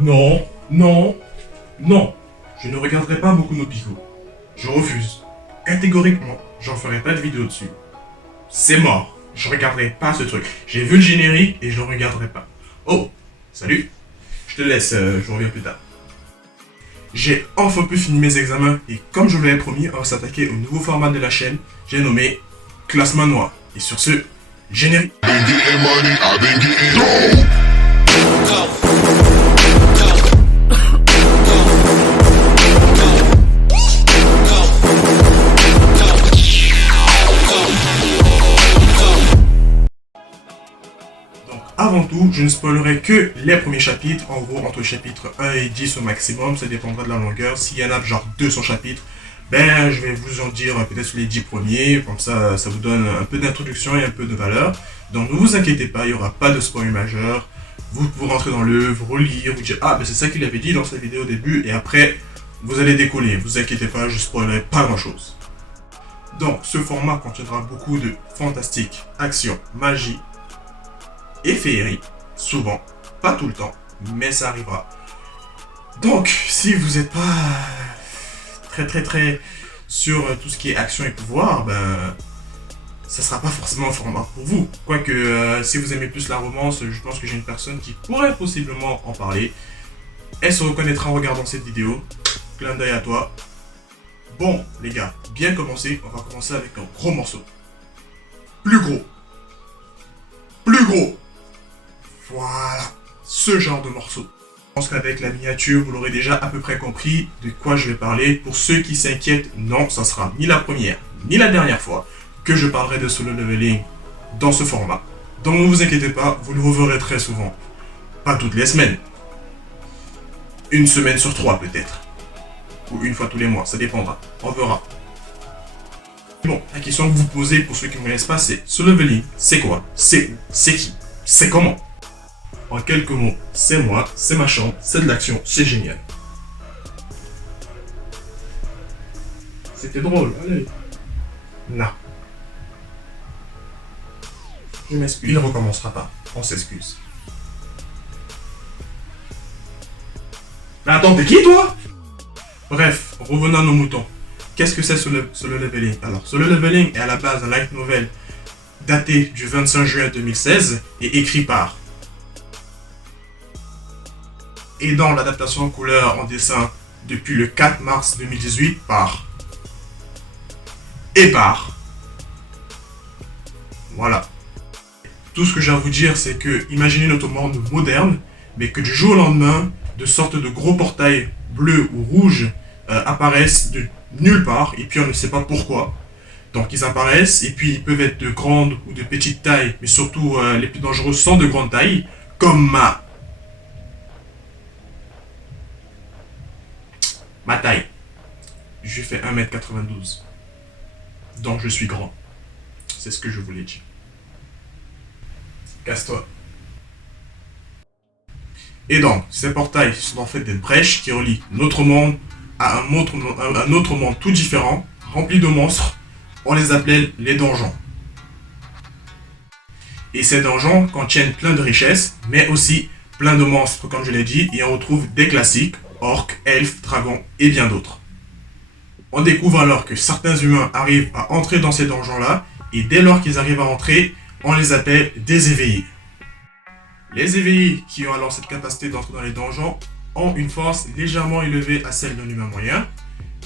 Non, non, non. Je ne regarderai pas Boku no Pico. Je refuse. Catégoriquement, j'en ferai pas de vidéo dessus. C'est mort. Je regarderai pas ce truc. J'ai vu le générique et je le regarderai pas. Oh, salut. Je te laisse, je reviens plus tard. J'ai enfin pu finir mes examens et comme je vous l'avais promis, on va s'attaquer au nouveau format de la chaîne. J'ai nommé Classement Noir. Et sur ce, générique. Avant tout, je ne spoilerai que les premiers chapitres, en gros entre chapitres 1 et 10 au maximum, ça dépendra de la longueur. S'il y en a genre 200 chapitres, ben je vais vous en dire peut-être sur les 10 premiers, comme ça vous donne un peu d'introduction et un peu de valeur. Donc ne vous inquiétez pas, il n'y aura pas de spoil majeur. Vous rentrez dans l'œuvre, relire, vous dire ah ben c'est ça qu'il avait dit dans sa vidéo au début, et après vous allez décoller, vous inquiétez pas, je spoilerai pas grand chose. Donc ce format contiendra beaucoup de fantastique, action, magie, et féerie, souvent, pas tout le temps, mais ça arrivera. Donc, si vous n'êtes pas très sur tout ce qui est action et pouvoir, ben, ça sera pas forcément un format pour vous. Quoique, si vous aimez plus la romance, je pense que j'ai une personne qui pourrait possiblement en parler. Elle se reconnaîtra en regardant cette vidéo. Clin d'œil à toi. Bon, les gars, bien commencé, on va commencer avec un gros morceau. Plus gros. Plus gros. Voilà, ce genre de morceau. Je pense qu'avec la miniature, vous l'aurez déjà à peu près compris de quoi je vais parler. Pour ceux qui s'inquiètent, non, ça sera ni la première, ni la dernière fois que je parlerai de solo leveling dans ce format. Donc ne vous inquiétez pas, vous le reverrez très souvent. Pas toutes les semaines. Une semaine sur 3 peut-être. Ou une fois tous les mois, ça dépendra. On verra. Bon, la question que vous posez pour ceux qui ne me connaissent pas, c'est solo leveling, c'est quoi? C'est où? C'est qui? C'est comment? En quelques mots, c'est moi, c'est ma chambre, c'est de l'action, c'est génial. C'était drôle, allez. Non. Je m'excuse. Il ne recommencera pas, on s'excuse. Mais attends, t'es qui toi? Bref, revenons à nos moutons. Qu'est-ce que c'est solo leveling? Alors, solo leveling est à la base un light novel daté du 25 juin 2016 et écrit par et dans l'adaptation en couleur en dessin depuis le 4 mars 2018 par et par. Voilà. Tout ce que j'ai à vous dire, c'est que imaginez notre monde moderne, mais que du jour au lendemain, de sortes de gros portails bleus ou rouges apparaissent de nulle part, et puis on ne sait pas pourquoi. Donc ils apparaissent, et puis ils peuvent être de grande ou de petite taille, mais surtout les plus dangereux sont de grande taille, comme ma taille. Je fais 1m92. Donc je suis grand. C'est ce que je voulais dire. Casse-toi. Et donc, ces portails sont en fait des brèches qui relient notre monde à un autre monde tout différent, rempli de monstres. On les appelait les donjons. Et ces donjons contiennent plein de richesses, mais aussi plein de monstres, comme je l'ai dit, et on retrouve des classiques, orques, elfes, dragons et bien d'autres. On découvre alors que certains humains arrivent à entrer dans ces donjons-là, et dès lors qu'ils arrivent à entrer, on les appelle des éveillés. Les éveillés qui ont alors cette capacité d'entrer dans les donjons ont une force légèrement élevée à celle d'un humain moyen,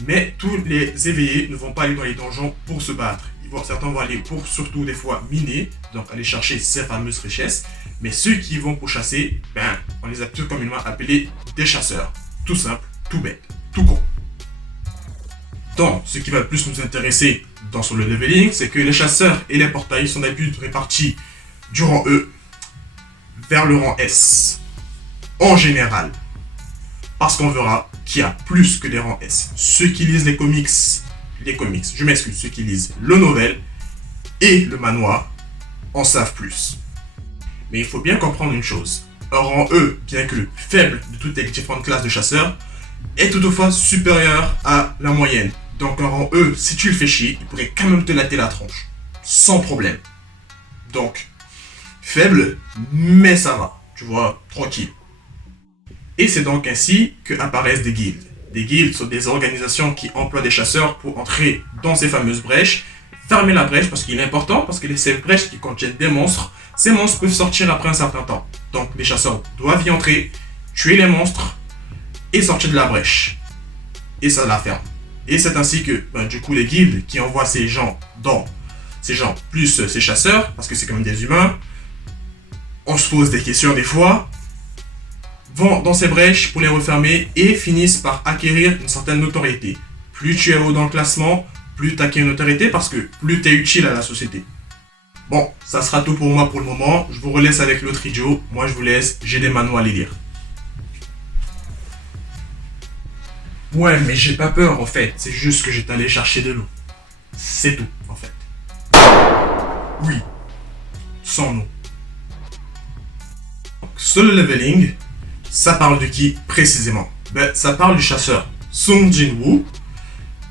mais tous les éveillés ne vont pas aller dans les donjons pour se battre. Certains vont aller pour surtout des fois miner, donc aller chercher ces fameuses richesses, mais ceux qui vont pour chasser, ben, on les a tout communément appelés des chasseurs. Tout simple, tout bête, tout con. Donc, ce qui va le plus nous intéresser dans le leveling, c'est que les chasseurs et les portails sont d'habitude répartis du rang E vers le rang S. En général. Parce qu'on verra qu'il y a plus que des rangs S. Ceux qui lisent ceux qui lisent le novel et le manoir en savent plus. Mais il faut bien comprendre une chose. Un rang E, bien que le plus faible de toutes les différentes classes de chasseurs, est toutefois supérieur à la moyenne. Donc un rang E, si tu le fais chier, il pourrait quand même te latter la tronche. Sans problème. Donc, faible, mais ça va. Tu vois, tranquille. Et c'est donc ainsi que apparaissent des guildes. Des guildes sont des organisations qui emploient des chasseurs pour entrer dans ces fameuses brèches, fermer la brèche parce qu'il est important, parce que ces brèches qui contiennent des monstres, ces monstres peuvent sortir après un certain temps. Donc les chasseurs doivent y entrer, tuer les monstres et sortir de la brèche. Et ça la ferme. Et c'est ainsi que, du coup, les guildes qui envoient ces gens plus ces chasseurs, parce que c'est quand même des humains, on se pose des questions des fois, vont dans ces brèches pour les refermer et finissent par acquérir une certaine notoriété. Plus tu es haut dans le classement, plus tu acquiers une notoriété parce que plus tu es utile à la société. Bon, ça sera tout pour moi pour le moment. Je vous relaisse avec l'autre idiot. Moi, je vous laisse. J'ai des manuels à les lire. Ouais, mais j'ai pas peur en fait. C'est juste que j'étais allé chercher de l'eau. C'est tout, en fait. Oui. Sans nom. Solo Leveling, ça parle de qui précisément? Ça parle du chasseur Sung Jin-woo.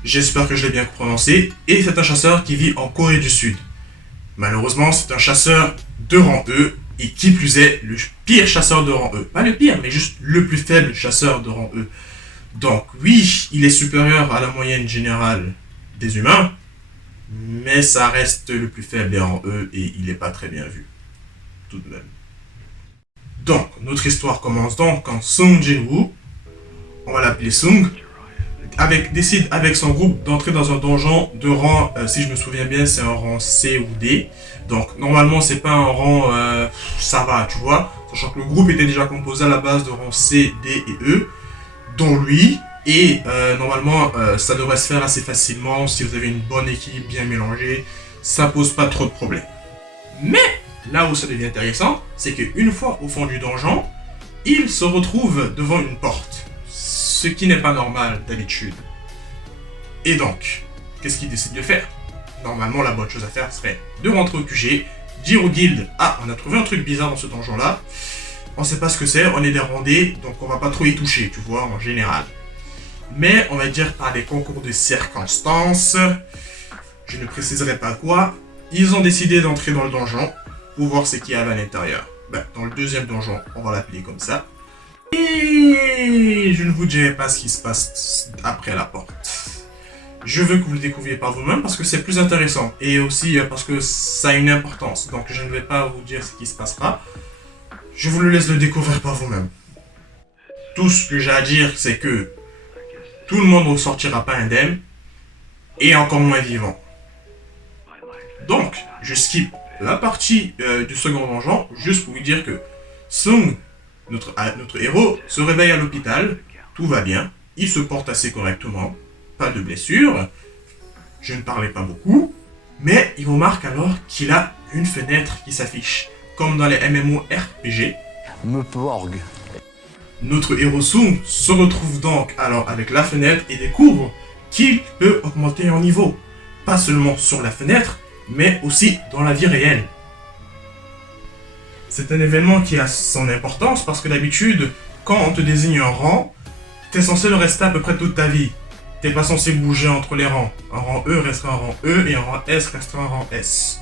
J'espère que je l'ai bien prononcé. Et c'est un chasseur qui vit en Corée du Sud. Malheureusement, c'est un chasseur de rang E. Et qui plus est, le pire chasseur de rang E. Pas le pire, mais juste le plus faible chasseur de rang E. Donc oui, il est supérieur à la moyenne générale des humains. Mais ça reste le plus faible des rangs E. Et il n'est pas très bien vu. Tout de même. Donc, notre histoire commence donc quand Sung Jin-woo, on va l'appeler Sung, décide avec son groupe d'entrer dans un donjon de rang, si je me souviens bien, c'est un rang C ou D. Donc, normalement, c'est pas un rang, ça va, tu vois. Sachant que le groupe était déjà composé à la base de rangs C, D et E, dont lui. Et normalement, ça devrait se faire assez facilement si vous avez une bonne équipe bien mélangée. Ça pose pas trop de problèmes. Mais là où ça devient intéressant, c'est qu'une fois au fond du donjon, il se retrouve devant une porte. Ce qui n'est pas normal d'habitude. Et donc, qu'est-ce qu'il décide de faire? Normalement, la bonne chose à faire serait de rentrer au QG, dire aux guildes, ah, on a trouvé un truc bizarre dans ce donjon-là, on sait pas ce que c'est, on est des randés, donc on va pas trop y toucher, tu vois, en général. Mais, on va dire par des concours de circonstances, je ne préciserai pas quoi, ils ont décidé d'entrer dans le donjon, pour voir ce qu'il y avait à l'intérieur. Dans le deuxième donjon, on va l'appeler comme ça. Et je ne vous dirai pas ce qui se passe après la porte. Je veux que vous le découvriez par vous-même parce que c'est plus intéressant. Et aussi parce que ça a une importance. Donc je ne vais pas vous dire ce qui se passera. Je vous le laisse le découvrir par vous-même. Tout ce que j'ai à dire, c'est que tout le monde ne ressortira pas indemne. Et encore moins vivant. Donc, je skip la partie du second donjon, juste pour vous dire que Sung, notre héros, se réveille à l'hôpital, tout va bien, il se porte assez correctement, pas de blessure, je ne parlais pas beaucoup, mais il remarque alors qu'il a une fenêtre qui s'affiche, comme dans les MMORPG. Notre héros Sung se retrouve donc alors avec la fenêtre et découvre qu'il peut augmenter en niveau, pas seulement sur la fenêtre, mais aussi dans la vie réelle. C'est un événement qui a son importance parce que d'habitude, quand on te désigne un rang, t'es censé le rester à peu près toute ta vie. T'es pas censé bouger entre les rangs. Un rang E restera un rang E et un rang S restera un rang S.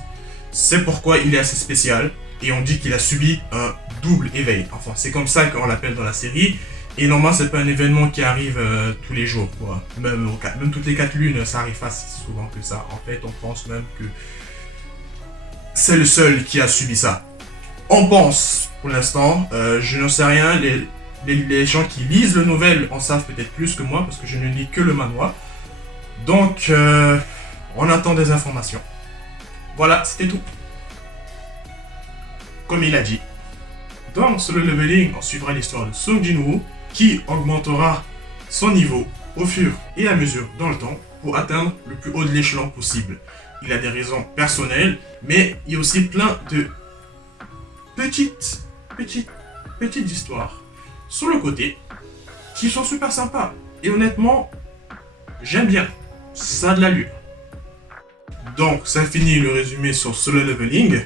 C'est pourquoi il est assez spécial et on dit qu'il a subi un double éveil. Enfin, c'est comme ça qu'on l'appelle dans la série. Et normalement, c'est pas un événement qui arrive tous les jours, quoi. Même toutes les 4 lunes, ça arrive pas si souvent que ça. En fait, on pense même que c'est le seul qui a subi ça. On pense, pour l'instant, je n'en sais rien. Les gens qui lisent le novel en savent peut-être plus que moi, parce que je ne lis que le manoir. Donc, on attend des informations. Voilà, c'était tout. Comme il a dit. Dans Solo Leveling, on suivra l'histoire de Sung Jin-woo, qui augmentera son niveau au fur et à mesure dans le temps pour atteindre le plus haut de l'échelon possible. Il a des raisons personnelles, mais il y a aussi plein de petites histoires sur le côté qui sont super sympas. Et honnêtement, j'aime bien. Ça a de l'allure. Donc, ça finit le résumé sur Solo Leveling.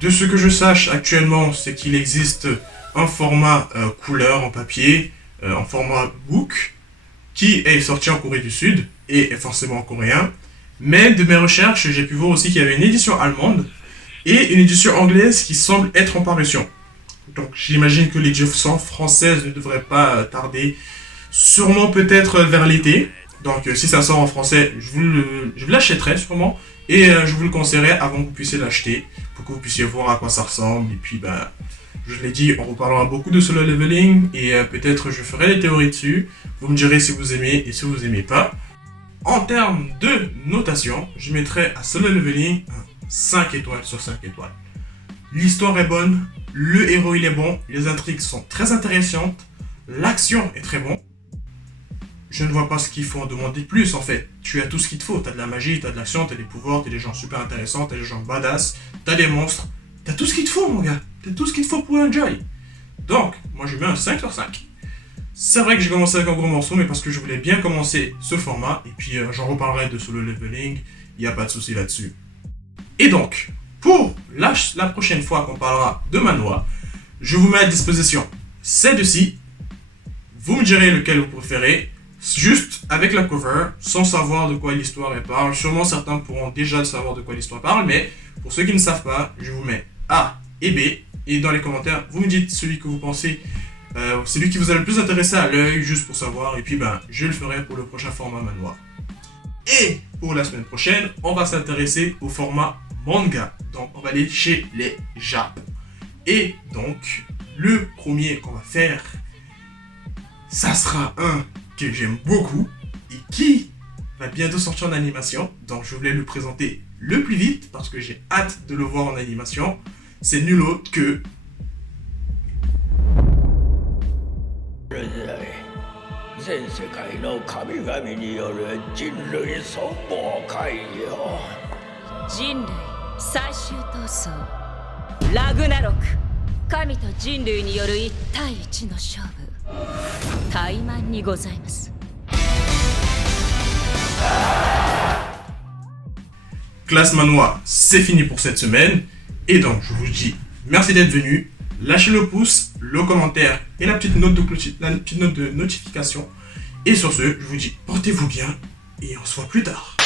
De ce que je sache actuellement, c'est qu'il existe un format couleur en papier, en format book, qui est sorti en Corée du Sud et est forcément en coréen. Mais de mes recherches, j'ai pu voir aussi qu'il y avait une édition allemande et une édition anglaise qui semble être en parution. Donc j'imagine que l'édition française ne devrait pas tarder. Sûrement peut-être vers l'été. Donc si ça sort en français, je vous l'achèterai sûrement. Et je vous le conseillerais avant que vous puissiez l'acheter. Pour que vous puissiez voir à quoi ça ressemble. Et puis je l'ai dit, on reparlera beaucoup de solo leveling. Et peut-être je ferai des théories dessus. Vous me direz si vous aimez et si vous aimez pas. En termes de notation, je mettrai à solo leveling 5 étoiles sur 5 étoiles. L'histoire est bonne, le héros il est bon, les intrigues sont très intéressantes, l'action est très bon. Je ne vois pas ce qu'il faut en demander plus en fait. Tu as tout ce qu'il te faut, t'as de la magie, t'as de l'action, t'as des pouvoirs, t'as des gens super intéressants, t'as des gens badass, t'as des monstres. T'as tout ce qu'il te faut mon gars, t'as tout ce qu'il te faut pour enjoy. Donc, moi je mets un 5 sur 5. C'est vrai que j'ai commencé avec un gros morceau, mais parce que je voulais bien commencer ce format, et puis j'en reparlerai de solo leveling, il n'y a pas de souci là-dessus. Et donc, pour la prochaine fois qu'on parlera de manhwa, je vous mets à disposition ces deux-ci. Vous me direz lequel vous préférez, juste avec la cover, sans savoir de quoi l'histoire parle. Sûrement certains pourront déjà savoir de quoi l'histoire parle, mais pour ceux qui ne savent pas, je vous mets A et B. Et dans les commentaires, vous me dites celui que vous pensez, celui qui vous a le plus intéressé à l'œil, juste pour savoir. Et puis je le ferai pour le prochain format manhwa. Et pour la semaine prochaine, on va s'intéresser au format manga. Donc on va aller chez les Japon. Et donc, le premier qu'on va faire, ça sera un que j'aime beaucoup et qui va bientôt sortir en animation. Donc je voulais le présenter le plus vite parce que j'ai hâte de le voir en animation. C'est nul autre que... Classe Manhwa, c'est fini pour cette semaine. Et donc, je vous dis merci d'être venu. Lâchez le pouce, le commentaire et la petite note de notification. Et sur ce, je vous dis portez-vous bien et on se voit plus tard.